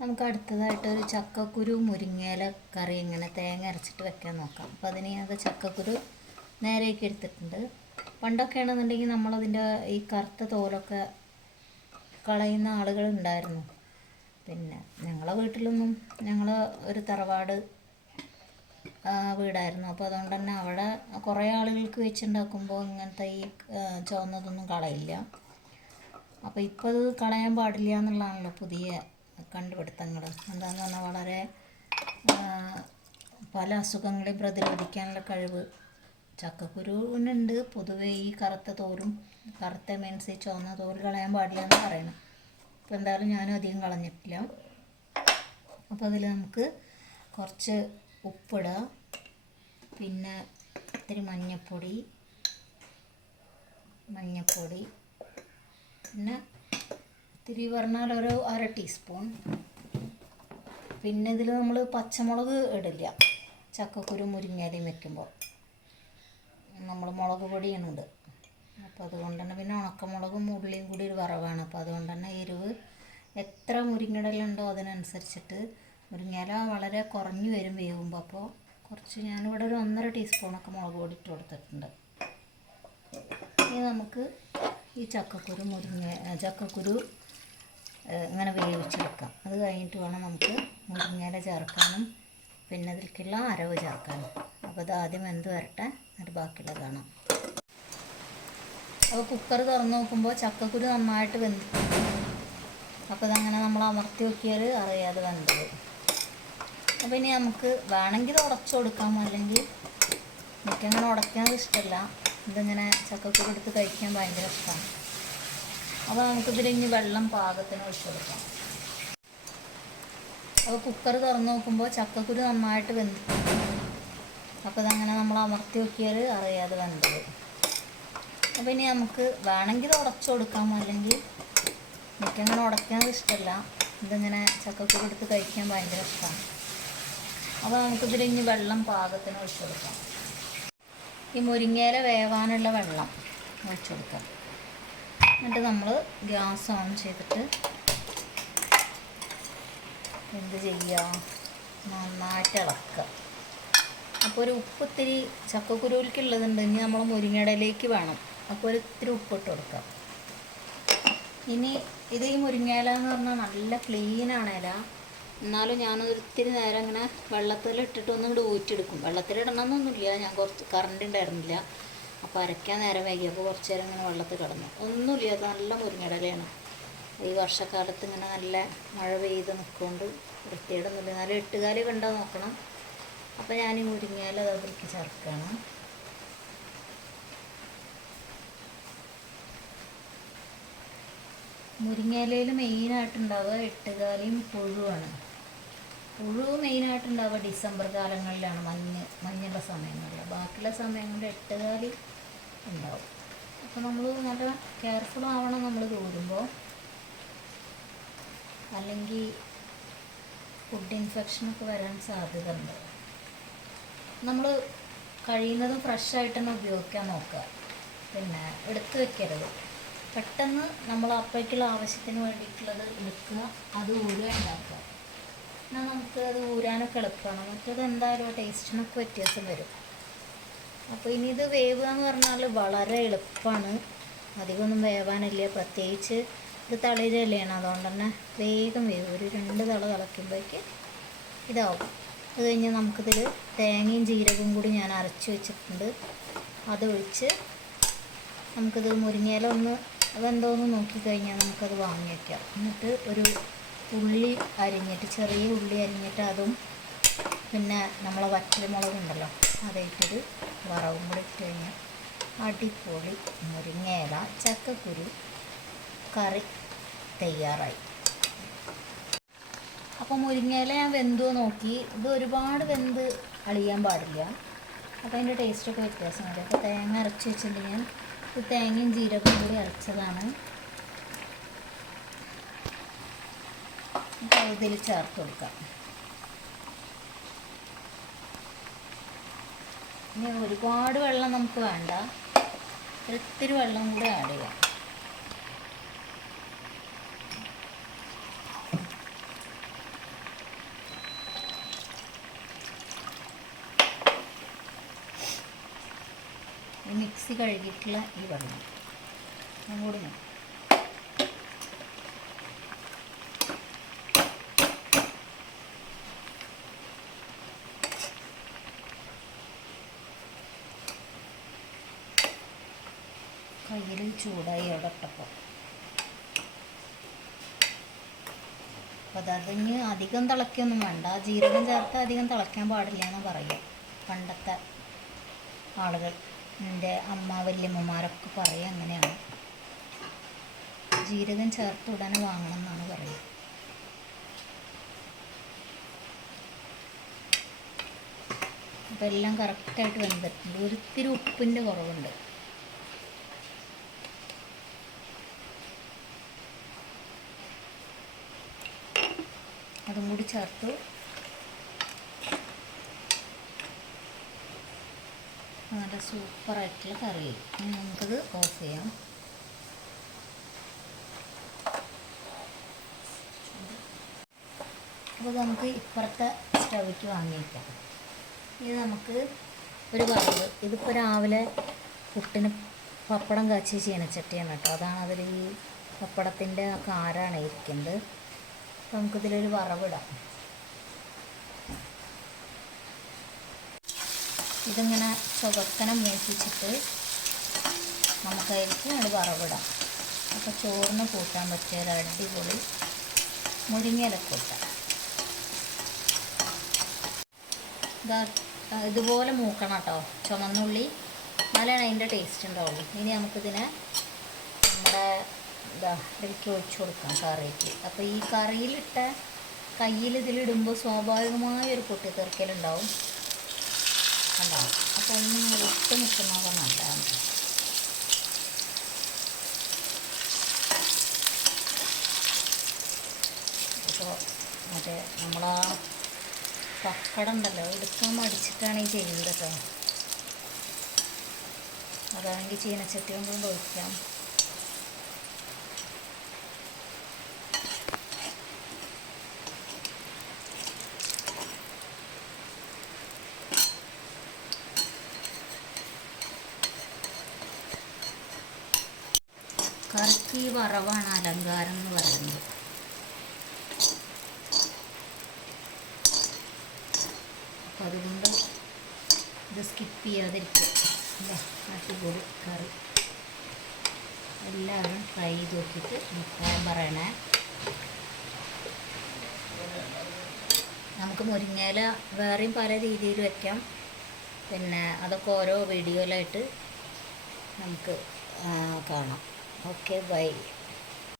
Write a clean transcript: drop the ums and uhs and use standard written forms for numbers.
നമുക്ക് അടുത്തതായിട്ട് ഒരു ചക്കക്കുരു മുരിങ്ങയില കറി ഇങ്ങനെ തേങ്ങ അരച്ചിട്ട് വെക്കാൻ നോക്കാം. അപ്പോൾ അതിന് ഞാൻ ചക്കക്കുരു നേരെയൊക്കെ എടുത്തിട്ടുണ്ട്. പണ്ടൊക്കെ ആണെന്നുണ്ടെങ്കിൽ നമ്മളതിൻ്റെ ഈ കറുത്ത തോലൊക്കെ കളയുന്ന ആളുകളുണ്ടായിരുന്നു. പിന്നെ ഞങ്ങളെ വീട്ടിലൊന്നും, ഞങ്ങൾ ഒരു തറവാട് വീടായിരുന്നു. അപ്പോൾ അതുകൊണ്ട് തന്നെ അവിടെ കുറേ ആളുകൾക്ക് വെച്ചുണ്ടാക്കുമ്പോൾ ഇങ്ങനത്തെ ഈ ചുവന്നതൊന്നും കളയില്ല. അപ്പോൾ ഇപ്പോൾ അത് കളയാൻ പാടില്ല എന്നുള്ളതാണല്ലോ പുതിയ കണ്ടുപിടുത്തങ്ങൾ. എന്താണെന്ന് പറഞ്ഞാൽ വളരെ പല അസുഖങ്ങളെയും പ്രതിരോധിക്കാനുള്ള കഴിവ് ചക്കക്കുരുവിനുണ്ട്. പൊതുവേ ഈ കറുത്ത തോലും കറുത്ത മീൻസ് ഈ ചുവന്ന തോല് കളയാൻ പാടില്ല എന്ന് പറയണം. അപ്പോൾ എന്തായാലും ഞാനും അധികം കളഞ്ഞിട്ടില്ല. അപ്പോൾ അതിൽ നമുക്ക് കുറച്ച് ഉപ്പിടുക, പിന്നെ ഇത്തിരി മഞ്ഞൾപ്പൊടി, പിന്നെ ഇത്തിരി പറഞ്ഞാൽ ഒരു 1/2 ടീസ്പൂൺ. പിന്നെ ഇതിൽ നമ്മൾ പച്ചമുളക് ഇടില്ല. ചക്കക്കുരു മുരിങ്ങയിലയും വെക്കുമ്പോൾ നമ്മൾ മുളക് പൊടിയാണുണ്ട്. അപ്പോൾ അതുകൊണ്ട് തന്നെ പിന്നെ ഉണക്കമുളകും ഉള്ളിയും കൂടി ഒരു വറവാണ്. അപ്പോൾ അതുകൊണ്ട് തന്നെ എരിവ് എത്ര മുരിങ്ങയിലുണ്ടോ അതിനനുസരിച്ചിട്ട് മുരിങ്ങയില വളരെ കുറഞ്ഞു വരും വേവുമ്പോൾ. അപ്പോൾ കുറച്ച് ഞാനിവിടെ ഒരു 1.5 ടീസ്പൂണൊക്കെ മുളക് പൊടി ഇട്ട് കൊടുത്തിട്ടുണ്ട്. ഇനി നമുക്ക് ഈ ചക്കക്കുരു ഇങ്ങനെ വേവിച്ചെടുക്കാം. അത് കഴിഞ്ഞിട്ട് വേണം നമുക്ക് മുരിങ്ങയില ചേർക്കാനും പിന്നെ അതിലേക്കുള്ള അരവ് ചേർക്കാനും. അപ്പോൾ അത് ആദ്യം വെന്ത് വരട്ടെ, എന്നിട്ട് ബാക്കിയുള്ളത് കാണാം. അപ്പോൾ കുക്കർ തുറന്ന് നോക്കുമ്പോൾ ചക്കക്കുരു നന്നായിട്ട് വെന്തിട്ടുണ്ട്. അപ്പോൾ അതങ്ങനെ നമ്മൾ അമർത്തി നോക്കിയാൽ അറിയാതെ വെന്തത്. അപ്പോൾ ഇനി നമുക്ക് വേണമെങ്കിൽ ഇത് ഉടച്ചു കൊടുക്കാം, അല്ലെങ്കിൽ എനിക്കങ്ങനെ ഉടയ്ക്കുന്നത് ഇഷ്ടമല്ല. ഇതിങ്ങനെ ചക്കക്കുരു എടുത്ത് കഴിക്കാൻ ഭയങ്കര ഇഷ്ടമാണ്. അപ്പോൾ നമുക്കിതിൽ ഇനി വെള്ളം പാകത്തിന് ഒഴിച്ചു കൊടുക്കാം. അപ്പോൾ കുക്കർ തുറന്ന് നോക്കുമ്പോൾ ചക്കക്കുരു നന്നായിട്ട് വെന്തിട്ടുണ്ട്. അപ്പോൾ അതങ്ങനെ നമ്മൾ അമർത്തി നോക്കിയാൽ അറിയാതെ വെന്തത്. അപ്പോൾ ഇനി നമുക്ക് വേണമെങ്കിൽ ഉടച്ചു കൊടുക്കാം, അല്ലെങ്കിൽ എനിക്കങ്ങനെ ഉടയ്ക്കുന്നത് ഇഷ്ടമല്ല. ഇതിങ്ങനെ ചക്കക്കുരു എടുത്ത് കഴിക്കാൻ ഭയങ്കര ഇഷ്ടമാണ്. അപ്പോൾ നമുക്കിതിൽ ഇനി വെള്ളം പാകത്തിന് ഒഴിച്ചു കൊടുക്കാം. ഈ മുരിങ്ങയില വേവാനുള്ള വെള്ളം ഒഴിച്ചു കൊടുക്കാം. എന്നിട്ട് നമ്മൾ ഗ്യാസ് ഓൺ ചെയ്തിട്ട് എന്ത് ചെയ്യുക, നന്നായിട്ട് ഇളക്കുക. അപ്പോൾ ഒരു ഉപ്പ് ഇത്തിരി ചക്കക്കുരുവിലേക്കുള്ളതുണ്ട്, ഇനി നമ്മൾ മുരിങ്ങയിലയിലേക്ക് വേണം. അപ്പോൾ ഒരു ഇത്തിരി ഉപ്പിട്ട് കൊടുക്കാം. ഇനി ഇത് ഈ മുരിങ്ങയില എന്ന് പറഞ്ഞാൽ നല്ല ക്ലീനാണ് ഇല. എന്നാലും ഞാനൊരിത്തിരി നേരം ഇങ്ങനെ വെള്ളത്തിലിട്ടിട്ട് ഇങ്ങോട്ട് ഊറ്റിയെടുക്കും. വെള്ളത്തിലിടണമെന്നൊന്നുമില്ല, ഞാൻ കുറച്ച് കറണ്ട് ഉണ്ടായിരുന്നില്ല. അപ്പോൾ അരയ്ക്കാൻ നേരം വൈകി. അപ്പോൾ കുറച്ച് നേരം ഇങ്ങനെ വെള്ളത്തിൽ കിടന്നു. ഒന്നുമില്ല, അത് നല്ല മുരിങ്ങയിലയാണ്. ഈ വർഷക്കാലത്ത് ഇങ്ങനെ നല്ല മഴ പെയ്ത് നിൽക്കൊണ്ട് വൃത്തിയിടുന്നില്ല. നല്ല എട്ടുകാലി കണ്ടാൽ നോക്കണം. അപ്പോൾ ഞാൻ ഈ മുരിങ്ങയില അതിലേക്ക് ചേർക്കണം. മുരിങ്ങയിലയിൽ മെയിനായിട്ടുണ്ടാവുക എട്ടുകാലിയും പുഴുവാണ്. പുഴു മെയിനായിട്ടുണ്ടാവുക ഡിസംബർ കാലങ്ങളിലാണ്, മഞ്ഞുള്ള സമയങ്ങളിൽ. ബാക്കിയുള്ള സമയങ്ങളിൽ എട്ടുകാലി ഉണ്ടാവും. അപ്പോൾ നമ്മൾ നല്ല കെയർഫുൾ ആവണം നമ്മൾ ദൂരുമ്പോൾ, അല്ലെങ്കിൽ ഫുഡ് ഇൻഫെക്ഷനൊക്കെ വരാൻ സാധ്യത ഉണ്ട്. നമ്മൾ കഴിയുന്നതും ഫ്രഷായിട്ട് തന്നെ ഉപയോഗിക്കാൻ നോക്കുക. പിന്നെ എടുത്ത് വെക്കരുത്. പെട്ടെന്ന് നമ്മൾ അപ്പോഴേക്കുള്ള ആവശ്യത്തിന് വേണ്ടിയിട്ടുള്ളത് എടുക്കുക, അത് ഊരുക ഉണ്ടാക്കുക. എന്നാൽ നമുക്ക് അത് ഊരാനൊക്കെ എളുപ്പമാണ്. മറ്റത് എന്തായാലും ടേസ്റ്റിനൊക്കെ വ്യത്യാസം വരും. അപ്പോൾ ഇനി ഇത് വേവുക എന്ന് പറഞ്ഞാൽ വളരെ എളുപ്പമാണ്. അധികമൊന്നും വേവാനില്ല. പ്രത്യേകിച്ച് ഇത് തളിരലയാണ്, അതുകൊണ്ട് തന്നെ വേഗം വേവും. ഒരു 2 തള തിളയ്ക്കുമ്പോഴേക്ക് ഇതാവും. അത് കഴിഞ്ഞ് നമുക്കിതിൽ തേങ്ങയും ജീരകവും കൂടി ഞാൻ അരച്ച് വെച്ചിട്ടുണ്ട്. അതൊഴിച്ച് നമുക്കിത് മുരിങ്ങയില ഒന്ന് അതെന്തോന്ന് നോക്കിക്കഴിഞ്ഞാൽ നമുക്കത് വാങ്ങി വയ്ക്കാം. എന്നിട്ട് ഒരു ഉള്ളി അരിഞ്ഞിട്ട്, ചെറിയ ഉള്ളി അരിഞ്ഞിട്ട് അതും പിന്നെ നമ്മളെ വറ്റൽമുളകുണ്ടല്ലോ അതായിട്ടൊരു വറവും കൂടി ഇട്ട് കഴിഞ്ഞാൽ അടിപൊളി മുരിങ്ങയില ചക്കക്കുരു കറി തയ്യാറായി. അപ്പോൾ മുരിങ്ങയില ഞാൻ വെന്തോ നോക്കി. ഇത് ഒരുപാട് വെന്ത് അളിയാൻ പാടില്ല. അപ്പോൾ അതിൻ്റെ ടേസ്റ്റൊക്കെ വ്യത്യാസം വരും. അപ്പോൾ തേങ്ങ അരച്ച് വെച്ചിട്ട് ഞാൻ തേങ്ങയും ജീരകവും കൂടി അരച്ചതാണ് ഇതിൽ ചേർത്ത് കൊടുക്കാം. ഇനി ഒരുപാട് വെള്ളം നമുക്ക് വേണ്ട, ഒത്തിരി വെള്ളം കൂടി ആഡ് ചെയ്യാം. മിക്സി കഴുകിയിട്ടുള്ള ഈ വെള്ളം കൂടി മതി. കയ്യിൽ ചൂടായി അവിടെ ഇട്ടപ്പോൾ അപ്പോൾ അതതിന് അധികം തിളയ്ക്കൊന്നും വേണ്ട. ജീരകം ചേർത്ത് അധികം തിളയ്ക്കാൻ പാടില്ല എന്ന് പറയുക പണ്ടത്തെ ആളുകൾ. എൻ്റെ അമ്മ വല്യമ്മമാരൊക്കെ പറയുക അങ്ങനെയാണ്. ജീരകം ചേർത്ത് ഉടനെ വാങ്ങണം എന്നാണ് പറയുക. അപ്പം എല്ലാം കറക്റ്റായിട്ട് വെന്തിട്ടുണ്ട്. ഒരിത്തിരി ഉപ്പിൻ്റെ കുറവുണ്ട്. അതും കൂടി ചേർത്ത് നല്ല സൂപ്പറായിട്ടുള്ള കറി. ഇനി നമുക്കത് ഓഫ് ചെയ്യാം. അപ്പോൾ നമുക്ക് ഇപ്പുറത്തെ സ്റ്റൗവിലേക്ക് വാങ്ങിയേക്കാം. ഇത് നമുക്ക് ഒരു വറവ്. ഇതിപ്പോൾ രാവിലെ പുട്ടിന് പപ്പടം കാച്ചി ചീനച്ചട്ടിയാണ് കേട്ടോ. അതാണ് അതിൽ ഈ പപ്പടത്തിൻ്റെ കാരാണ് ഇരിക്കുന്നത്. അപ്പോൾ നമുക്കിതിലൊരു വറവിടാം. ഇതിങ്ങനെ ചുവക്കനെ മൂപ്പിച്ചിട്ട് നമുക്കതിലേക്ക് അത് വറവിടാം. അപ്പോൾ ചോറിന് കൂട്ടാൻ പറ്റിയ ഒരു അടിപൊളി മുരിങ്ങയില കൂട്ടാം. ഇതുപോലെ മൂക്കണം കേട്ടോ, ചുമന്നുള്ളി. എന്നാലാണ് അതിൻ്റെ ടേസ്റ്റ് ഉണ്ടാവുള്ളൂ. ഇനി നമുക്കിതിനെ നമ്മുടെ ഇതിലേക്ക് ഒഴിച്ചു കൊടുക്കാം കറിക്ക്. അപ്പോൾ ഈ കറിയിലിട്ട കയ്യിൽ ഇതിലിടുമ്പോൾ സ്വാഭാവികമായൊരു പൊട്ടിത്തെറിക്കലുണ്ടാവും, ഉണ്ടാവും. അപ്പോൾ ഒന്നും ഇട്ട് നിൽക്കുന്നത് നല്ലതാണ്. അപ്പോൾ മറ്റേ നമ്മളാ പപ്പടം ഉണ്ടല്ലോ, എടുക്കാൻ മടിച്ചിട്ടാണ് ഈ ചെയ്യുന്നത് കേട്ടോ. അതാണെങ്കിൽ ചീനച്ചട്ടി കൊണ്ട് ഒഴിക്കാം. കറിക്ക് ഈ വറവാണ് അലങ്കാരം എന്ന് പറയുന്നത്. അപ്പം അതുകൊണ്ട് ഇത് സ്കിപ്പ് ചെയ്യാതിരിക്കുക. അടിപൊളി കറി. എല്ലാവരും ട്രൈ ചെയ്ത് നോക്കിയിട്ട് അഭിപ്രായം പറയണേ. നമുക്ക് മുരിങ്ങയില വേറെയും പല രീതിയിൽ വയ്ക്കാം. പിന്നെ അതൊക്കെ ഓരോ വീഡിയോയിലായിട്ട് നമുക്ക് കാണാം. Okay, by.